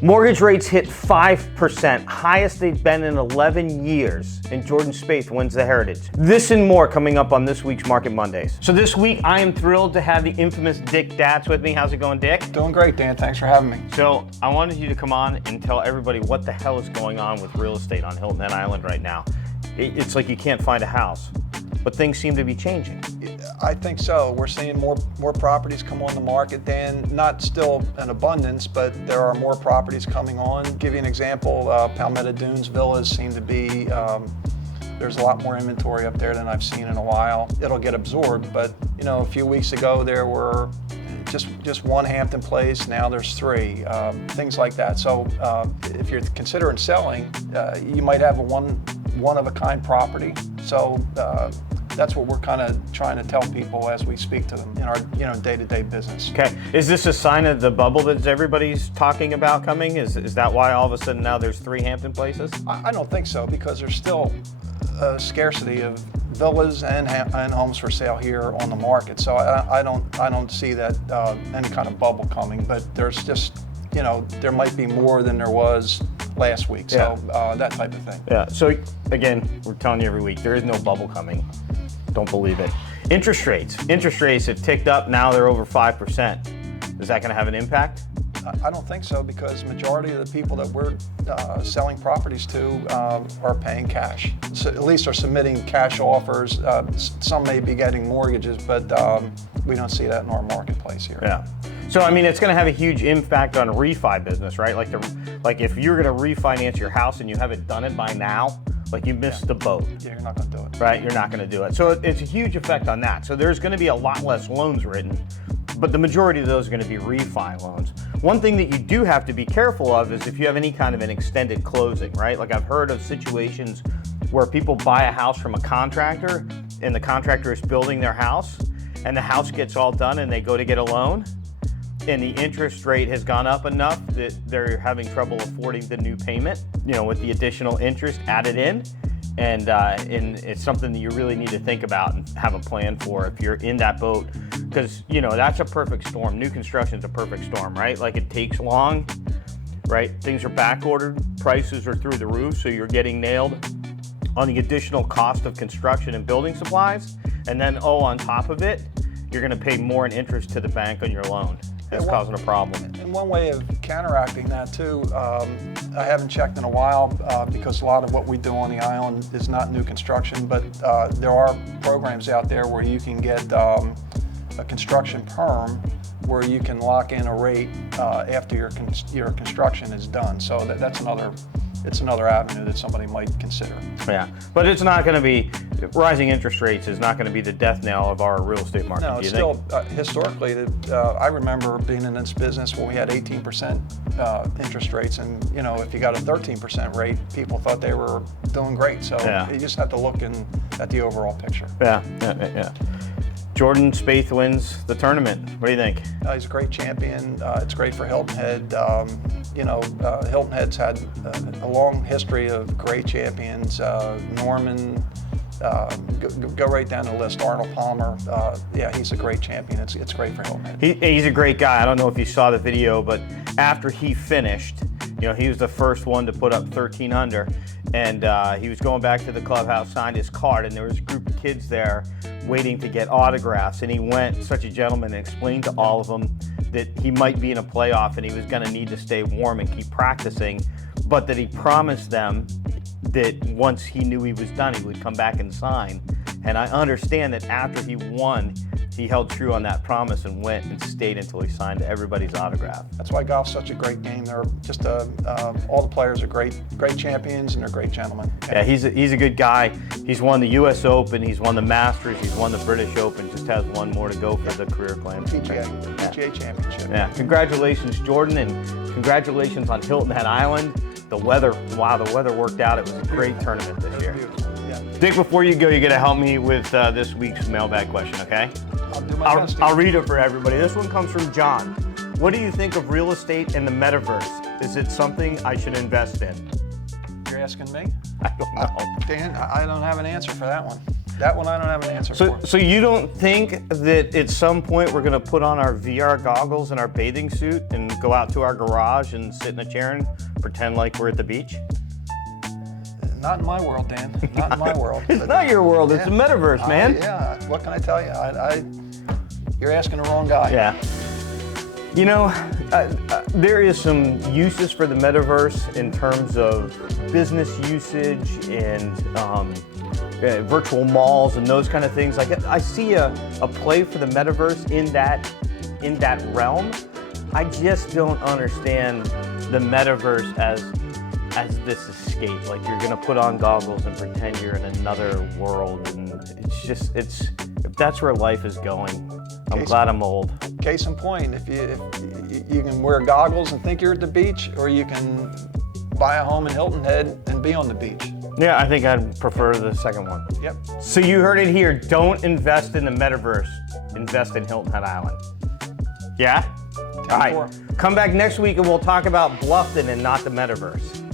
Mortgage rates hit 5%, highest they've been in 11 years, and Jordan Spieth wins the Heritage. This and more coming up on this week's Market Mondays. So this week, I am thrilled to have the infamous Dick Datz with me. How's it going, Dick? Doing great, Dan. Thanks for having me. So I wanted you to come on and tell everybody what the hell is going on with real estate on Hilton Head Island right now. It's like you can't find a house, but things seem to be changing. I think so. We're seeing more properties come on the market, Dan. Not still in abundance, but there are more properties coming on. Give you an example, Palmetto Dunes villas seem to be, there's a lot more inventory up there than I've seen in a while. It'll get absorbed, but you know, a few weeks ago there were just one Hampton Place, now there's three, things like that. So if you're considering selling, you might have a one-of-a-kind property. So that's what we're kind of trying to tell people as we speak to them in our day-to-day business. Okay, is this a sign of the bubble that everybody's talking about coming? Is that why all of a sudden now there's three Hampton Places? I don't think so, because there's still a scarcity of villas and homes for sale here on the market. So I don't see that any kind of bubble coming, but there's just, there might be more than there was last week. So that type of thing. Yeah, so again, we're telling you every week, there is no bubble coming. Don't believe it. Interest rates have ticked up, now they're over 5%. Is that gonna have an impact? I don't think so, because majority of the people that we're selling properties to are paying cash. So at least are submitting cash offers. Some may be getting mortgages, but we don't see that in our marketplace here. Yeah. So I mean, it's going to have a huge impact on refi business, right? Like if you're going to refinance your house and you haven't done it by now, like you missed the boat. Yeah, you're not going to do it. Right, you're not going to do it. So it's a huge effect on that. So there's going to be a lot less loans written, but the majority of those are going to be refi loans. One thing that you do have to be careful of is if you have any kind of an extended closing, right? Like I've heard of situations where people buy a house from a contractor and the contractor is building their house and the house gets all done and they go to get a loan and the interest rate has gone up enough that they're having trouble affording the new payment, with the additional interest added in. And it's something that you really need to think about and have a plan for if you're in that boat, because that's a perfect storm. New construction is a perfect storm, right? Like it takes long, right? Things are back ordered, prices are through the roof, so you're getting nailed on the additional cost of construction and building supplies. And then, on top of it, you're gonna pay more in interest to the bank on your loan. That's causing a problem. And one way of counteracting that too, I haven't checked in a while because a lot of what we do on the island is not new construction, but there are programs out there where you can get a construction perm where you can lock in a rate after your construction is done. So that's another avenue that somebody might consider. Yeah, but it's not going to be, rising interest rates is not going to be the death knell of our real estate market. No, it's still, historically, I remember being in this business when we had 18% interest rates, and if you got a 13% rate, people thought they were doing great. So you just have to look at the overall picture. Yeah. Jordan Spieth wins the tournament. What do you think? He's a great champion. It's great for Hilton Head. Hilton Head's had a long history of great champions. Norman, go right down the list. Arnold Palmer. He's a great champion. It's great for Hilton Head. He's a great guy. I don't know if you saw the video, but after he finished, he was the first one to put up 13 under, and he was going back to the clubhouse, signed his card, and there was a group of kids there waiting to get autographs, and he went, such a gentleman, and explained to all of them that he might be in a playoff and he was going to need to stay warm and keep practicing, but that he promised them that once he knew he was done, he would come back and sign. And I understand that after he won, he held true on that promise and went and stayed until he signed everybody's autograph. That's why golf's such a great game. They're just all the players are great champions, and they're great gentlemen. Yeah, he's a good guy. He's won the U.S. Open, he's won the Masters, he's won the British Open. Just has one more to go for the career claim. PGA Championship. Yeah, congratulations, Jordan, and congratulations on Hilton Head Island. The weather worked out. It was a great tournament this year. Yeah. Dick, before you go, you got to help me with this week's mailbag question, okay? I'll do my best. I'll read it for everybody. This one comes from John. What do you think of real estate and the Metaverse? Is it something I should invest in? You're asking me? I don't know. Dan, I don't have an answer for that one. That one I don't have an answer for. So you don't think that at some point we're going to put on our VR goggles and our bathing suit and go out to our garage and sit in a chair and pretend like we're at the beach? Not in my world, Dan. Not in my world. It's not your world. It's the metaverse, man. Yeah. What can I tell you? You're asking the wrong guy. Yeah. You know, there is some uses for the metaverse in terms of business usage and virtual malls and those kind of things. Like I see a play for the metaverse in that realm. I just don't understand the metaverse as this escape. Like you're gonna put on goggles and pretend you're in another world, and if that's where life is going. I'm glad I'm old. Case in point, if you can wear goggles and think you're at the beach, or you can buy a home in Hilton Head and be on the beach. Yeah, I think I'd prefer the second one. Yep. So you heard it here. Don't invest in the metaverse. Invest in Hilton Head Island. Yeah? All right. Come back next week and we'll talk about Bluffton and not the metaverse.